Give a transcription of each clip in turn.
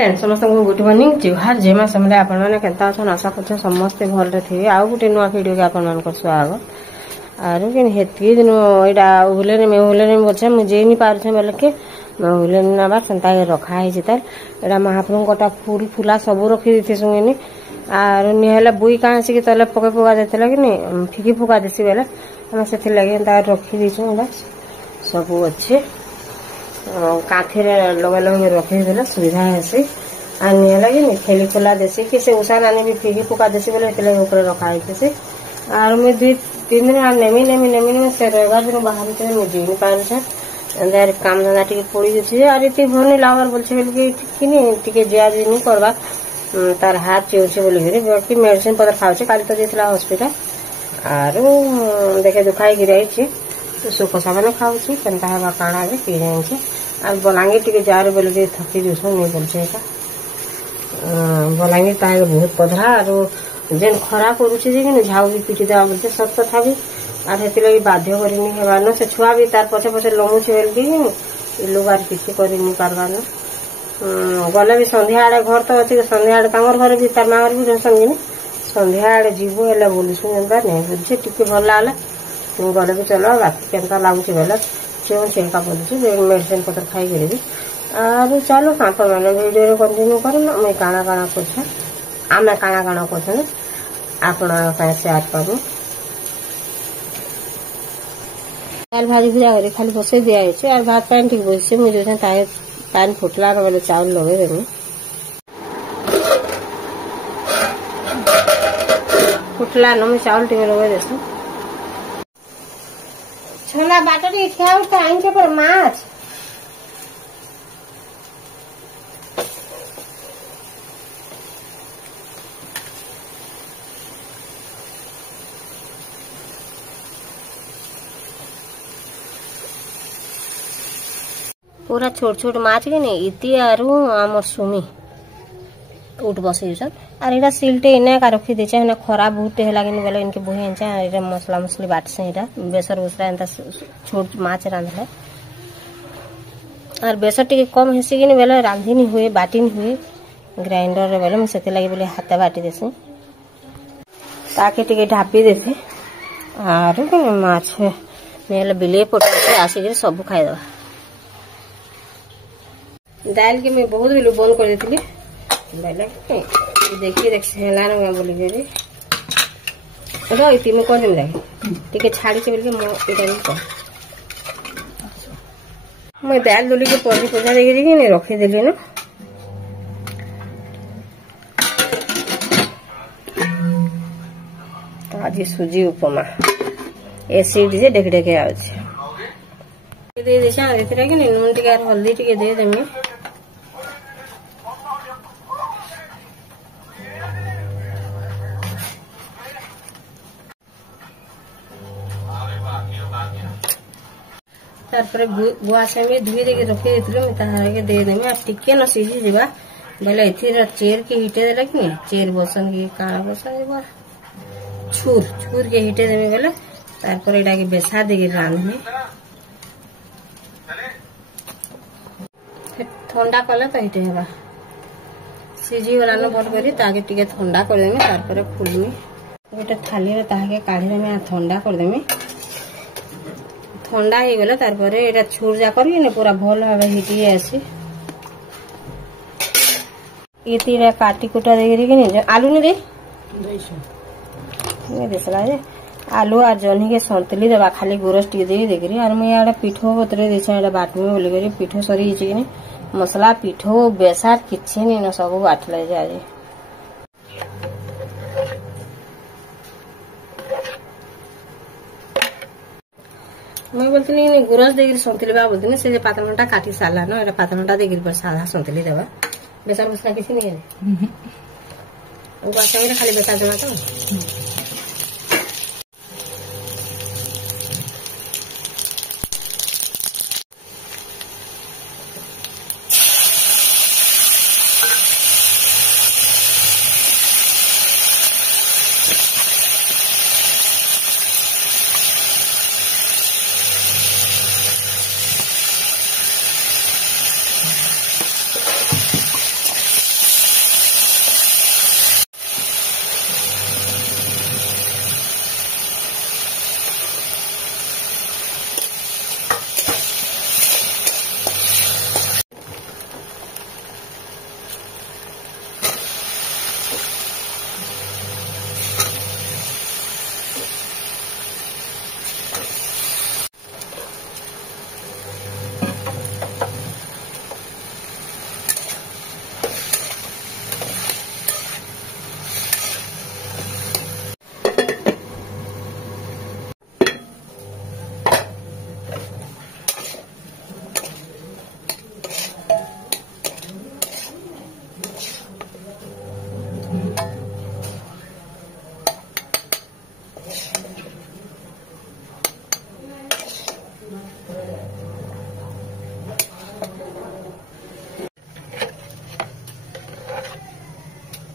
Friend समस्त good morning जुहार जेमा समले आपण माने केनता अछन आशा करछ समस्त भलरे थिबे आ गुटे नुआ वीडियो के आपण मान को स्वागत आरो केन हेती दिन एडा उलेने में बोलछे मु जेनी पारछे बोले के उलेने ना बा संता रखा है जितार एडा महाप्रभु कोटा फूल फुला सब रखी दिथे सुनी आरो निहला बुई कांसी के तले पके पुगा देतला कि नि फिकी फुका देसी बेले हम सेथि लागि ता रखी दिछु एडा सब अच्छे काथे लगे लगे रखे देला सुविधा है से आने लगे नि खेली खोला देसी कि से उषा नानी भी फिकी फुका देसी बोले तले ऊपर रखा है से आर में 2-3 दिन आ नेमी से रविवार दिन बाहर के में जीनी पार छ अंदर काम धंधा टिके पड़ी छै आर इति भोनी लावर बोलछे बोल के किनी टिके जिया जिनी करबा तार हाथ चोछे बोले रे बाकी मेडिसिन पत्र खाउ छै काली तो जेतला हॉस्पिटल आरो देखे दुखाई गिराई छै सुख सामान खाऊ केनता है काना भी पी जाए और बलांगीर टी जार बोले थकी जुस नहीं बोलছে बलांगीर ताहे बहुत पधरा और जेन खरा करुचे कि झाऊ भी पिटी देवा बोलते सब कथा भी और हेती लगी बाध्य करनी हेबार से छुआ भी तार पछे पछे लमुचे बोल लोग आर किसी कर पार्बार गले भी संध्या आड़े घर तो अच्छे संध्या आड़े तांगर घर भी तार माँ भी रहसन कि संध्या आड़े जीवो हेल्ला बोलुछु जेनता नहीं बोलছে टिके भल लागला गले भी चलो बाकी केनता लगुच बोले चेन चेका बोलुछु मेडिसिन पत्र खाई करी और चलो आप वीडियो कंटिन्यू कर मैं काना काना कर आम काना काना कर आपण सेयार करूँ दाल भाजी भुजा कर खाली बसई दिखाई और भात पानी ठीक बस मुझे पानी फुटला बोले चाउल लगे देनी फुटला न मैं चाउल टे लगे देसु छोला बाटर खाऊ टाइम के पर माछ पूरा छोट छोट माछ के नहीं इति आरु आमर सुमी उठ बसई और इटा सिलटे इने का रखी दे ना खराब बहुत है लगे बोले इनके बुहे इटा मसला मसली बाट से इटा बेसर उसरा एंता छोट माछ रांधले और बेसर टिके कम हेसी कि बोले रांधी नहीं हुए बाटी नहीं हुए ग्राइंडर रे बोले से लगे बोले हाथ बाटी देसी ताकि टिके ढापी देसी और माछ मेले बिले पटे आसिक सब खाईदे दाल के मैं बहुत बिलु बंद कर देती बोले देखिए देख बोली रही मैं कर देखे छाड़ी बोल के मैं दाल दुली के पौधे पौधा देखी नहीं रखीदेली ना तो आज सुजी उपमा एसिड से डेक डेके दे कि नून टे हल्दी टे देदेमी तारपर गुआ से धुई देके रखी देते देदेमी और टिके न सीझी जावा बोले एथि चेर के हिटे देला कि चेर बसन की काना बसन छुर छुर के हिटे देमी बोले तारपर एटा के बेसा देके रांधमी ठंडा कले तो हिटे हेबा सीझी वाला न भल करी ताके टिके ठंडा कर देमी तारपर फुलमी गोटे थाली रे ताके काढी देमी ठंडा कर देमी ठंडा हो गला तारपर एटा छुर जा करी ने पूरा भल भाबे हिटी आसी इति रे काटी कुटा देगिरी कि नि आलू नि दे मैं देसला जे आलू और जन्ही के संतली देबा खाली गुरस टी दे देगिरी और मैं आडा पिठो बतरे देछा एटा बाटमे बोली करी पिठो सरी हिची कि मसला पिठो बेसार किछि नि न सब बाटले जाजे मैं बोलती गुरस देकर संतली बा बोलती से पातलटा काटी सारा ना एटा पातलटा देकर साधा संतली देवा बेसार मसला किसी नहीं है खाली बेसार देवा तो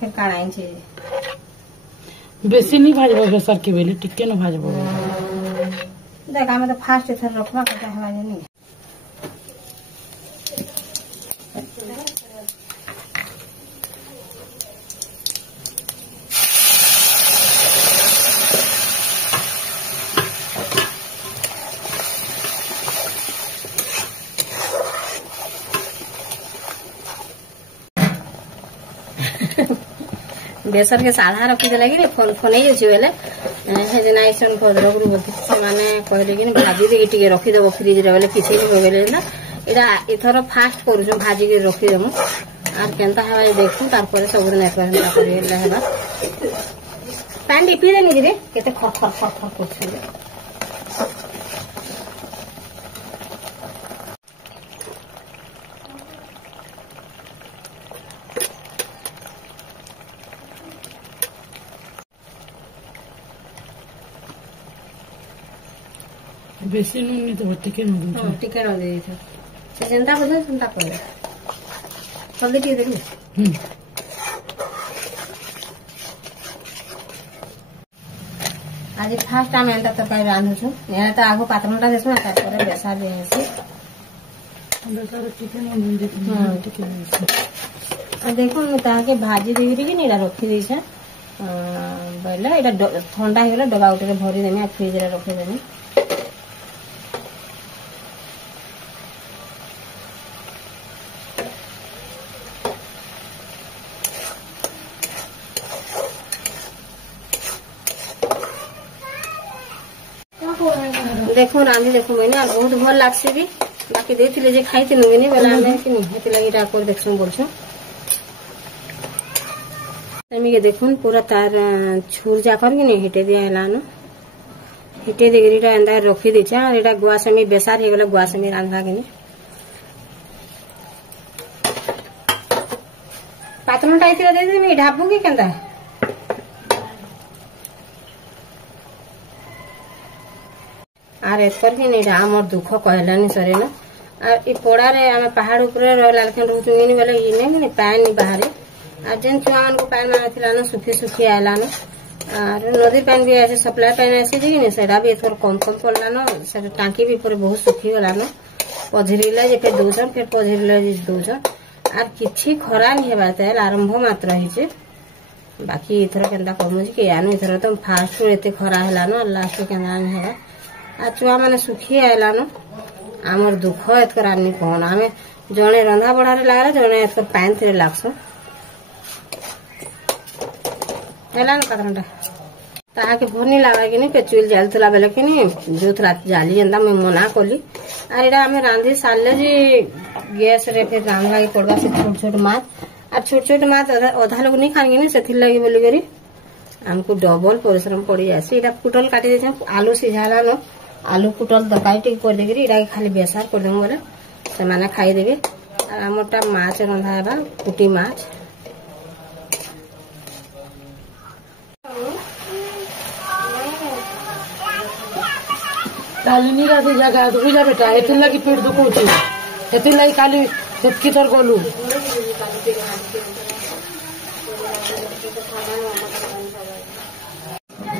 फिर काढ़ाई छे बेसी नहीं भाजबो बेसर के बेले टिके न भाजबो देख हमें तो फास्ट थर रखवा के हवा नहीं बेसर के साधा रखी देला कि फोन फोन ही अछि बेले हे जे नाइसन भद्रक रु बोलती से माने कहले कि भाजी दे टिके रखी देबो फ्रिज रे बेले किछि नहीं बेले ना एडा एथरो फास्ट करू जो भाजी के रखी देमु आर केनता हवा देखू तार पर सब दिन एकबार हमरा करे लेबा पानी पी देनी रे केते खर खर खर खर करछे बेसी नून नहीं तो टिके न दू टिके न दे छ से जनता बदल चिंता करे जल्दी टी देलु आज फास्ट टाइम एंता तरकारी रांधु छु या तो आगो पात्रनटा देसु ना तापर बेसा दे हसी बेसा टिके न दे टिके देखो मैं ताके भाजी देबी कि नीरा रखी दै छ बइला एटा ठंडा हे गेला डबा उठे भरी देमी आ फ्रिज रे रखि देमी देखो रांधी देखो मैंने बहुत भल लागसी भी बाकी देथिले जे खाइतिनु कि नहीं बेला हमें कि नहीं हेति लागि टा कर देखसु बोलछु तमी के देखुन पूरा तार छुर जा कर कि नहीं हिटे दिया हलानो हिटे देगरीटा अंदा रखी दिछा और एटा गुआसमी बेसार हे गेला गुआसमी रांधा कि नहीं पात्रन टाइतिरा दे देमी ढाबू की केंदा आर एतर कि नहीं आमर दुख कहलानी सरे ना और ई पोड़ा रे आमे पहाड़ ऊपर रहला लेकिन रहतु इनी बेले इने कि पानी बाहरे आ जेन छुआ मन को पानी माथिला ना सुखी सुखी आला ना और नदी पानी भी ऐसे सप्लाई पानी ऐसे जी नहीं सेडा भी थोड़ा कम कम पड़ला ना से टांकी भी पूरे बहुत सुखी गला ना पझरिला जे फिर दोसर फिर पझरिला जे दोसर आर किछि खरा नहीं हेबा तेल आरंभ मात्र ही छे बाकी इथर केंदा कमु कि यानो इथर तो फास्ट एते खरा हैला ना लास्ट केंदा नहीं हेबा आ चुआ माने सुखी आयला न आमर दुख एतकर आनी कहना आमे जने रंधा बढ़ारे लागला जने एतकर पानी थरे लागसो हैला न कतरंटा ताहा के भोनी लागा कि नहीं पेचुल जालतला बेले कि नहीं जोत रात जाली जंदा मैं मना कोली आ एडा आमे रांधी साले जी गैस रे फिर रांधवा के पड़वा से छोट छोट माछ आ छोट छोट माछ आधा लोग नहीं खान कि नहीं सेथिल लागि बोली करी हमको डबल परिश्रम पड़ी जासी एटा पुटल काटी देछन आलू सिझाला न आलू पुटल तरकारी टिक कर देगिरी इडा खाली बेसार कर देम बोले से माने खाई देबे आ हमरटा माछ रंधा हेबा कुटी माछ काली नीरा से जगह दुखी जा बेटा एतिन लगी पेट दुखौची एतिन लगी काली सेतकी तर गोलू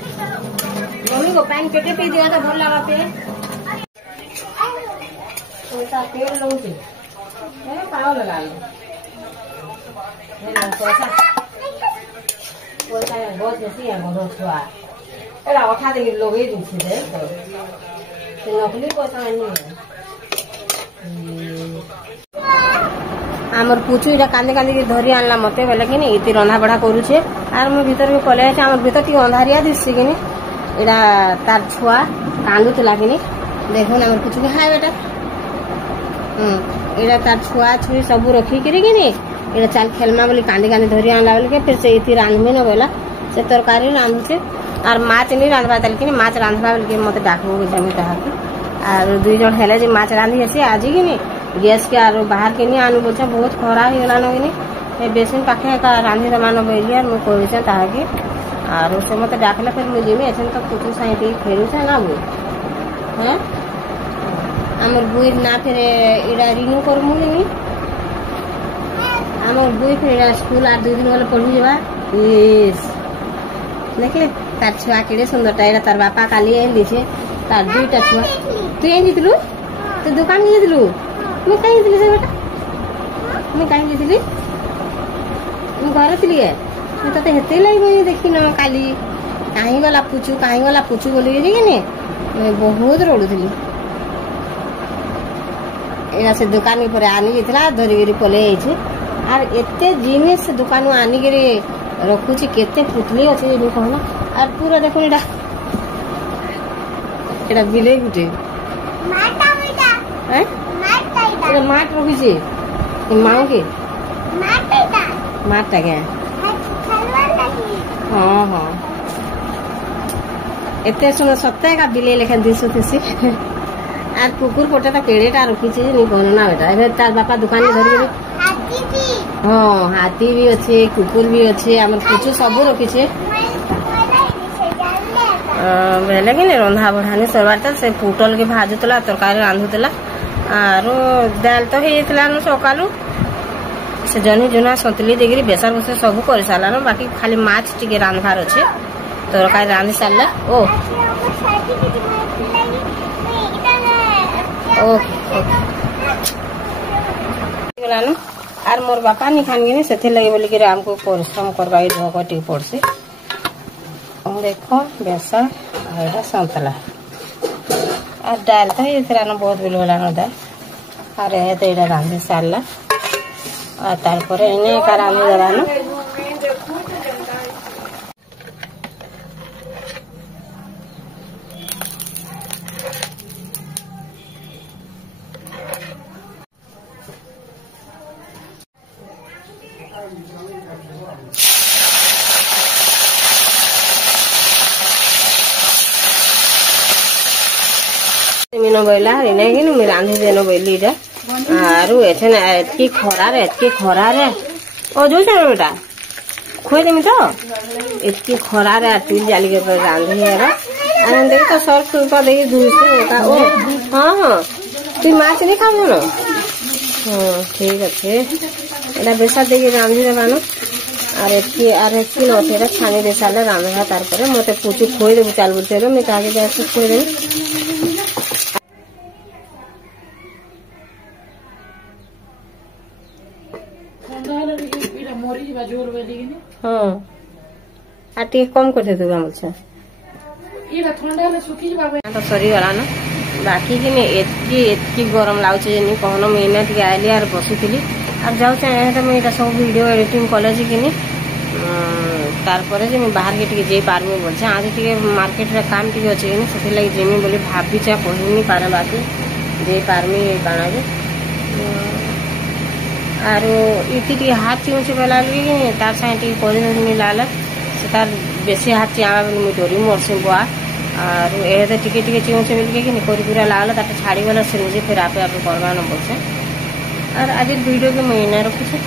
मम्मी को पानी पेटे पी दिया तो भर लगा पे पैसा पेड़ लूं से पाव लगा लो पैसा बहुत बेसी है बहुत छुआ एरा उठा दे लोग ही दूसरी दे तो नकली पैसा नहीं है आमर पूछू इटा कांदी कांदी के धरी आनला मते बेले कि नहीं इति रंधा बढ़ा करू छे आर मो भीतर के कले आमर भीतर टी अंधारिया दिसि कि नहीं इटा तार छुआ कांदू तला कि नहीं देखो ना आमर पूछू के हाय बेटा इटा तार छुआ छुरी सब रखी कि नहीं इटा चाल खेलमा बोली कांदी कांदी धरी आनला बोले के फिर से इति रांधबे न बेला से तरकारी रांधु छे आर माछ नहीं रांधबा तल कि माछ रांधबा बोल के मते डाकबो के जमी ताहा आर दुई जण हेले जे माछ रांधी हसी आज कि नहीं गैस के आरो बाहर के नहीं आनु बोलछा बहुत खरा ही गला न कि नहीं ए बेसिन पाखे का रांधी दमान बेलिया मु कहै ताहा के आर से मते डाकला फिर मु जेमी एछन तो कुछ साइटी फेरु छ ना बु हैं हमर बुई ना फिर इडा रिन्यू करमु नहीं आम बुई फिर स्कूल आर 2 दिन गले पढ़ी जावा इस देखले तार छुआ केड़े सुंदरटा एटा तार बापा काली आइली छे तार 2टा छुआ तू एं जितलु तू दुकान के जितलु मैं कहीं जितली से बेटा मैं कहीं जितली मैं घर थिली मैं तते हेते लाइ देखी न काली कहीं गला पूछू बोली कि नहीं मैं बहुत रोडुली एरा से दुकान पर आनी जाइला धरिकी पलि जाइए आर एते जिनिस से दुकान आनिक रखुची केते पुतली अच्छे कहना आर पूरा देखो एटा बिले गुटे माट रखी माओ के माटा क्या हाँ हाँ एते सुन सत्य का बिले लेखन दिशुसी आर कुकुर पोटे तो केड़ेटा रखी नहीं कहना ना बेटा एबे तार बापा दुकान में धरी हाँ हाथी भी अच्छे कुकुर भी अच्छे आम पुचू सब रखी बेले कि रंधा बढ़ानी सरवार से पुटल के भाजुला तरकारी रांधुला आर दाल तो होता सकालू से जनी जुना सतुली देकर बेसर बेसर सब कर सारा बाकी खाली माछ टी रांधबार अच्छे तरकारी रांधि सारा ओ गलानु आर मोर बापा नहीं खान गिनी से लगे बोलिक आमको परिश्रम करवा ढक टी पड़सी देखो बेसर आटा सतला और दाल तो ये बहुत बिल होलान दाल और ये रांधि सारा और तारपर इन्हें का रांधि देवान मीन बोला इन्हें रांधि देन बोली एतकी खरार ओ जो बेटा खुए देमी तो इतकी खरार तुल जाली के रांधि आनंद तो सर्फ सुर्फ दे धुलसे ओ हाँ हाँ तुम माछ नहीं खाऊ न हाँ ठीक अच्छे एटा बेसर देके रांधि देवान और एतकी नथे छाणी दे सारे रांधा तार मत पुचू खुए देबू चाल बोलते मैं कहा खुए देवी हाँ आ कम कर तो सरी गला न बाकी कि एतकी गरम लगुचे कहन मुझे आइली आर बसुली और जाऊँ मुझे सब वीडियो एडिटिंग कले कि तारपर बाहर के जे पार्मी बोलছে आज टे मार्केट रे काम टे अच्छे कि से लगे जेमी बोली भावीचा कहनी पारे बाकी जे पार्मी काना आर ये हाथ चिमुचे पहला कि तार सागे कर लाला से तार बेसी हाथ चियाबा बोली मुझे डरी मरसी बुआ और ये टिके चिमुचे बोलिके कि पूरा लागला तार छाड़ी गला से मुझे फिर आपे आपे करवा न बोलसे और आज वीडियो के मुझे रखुचे।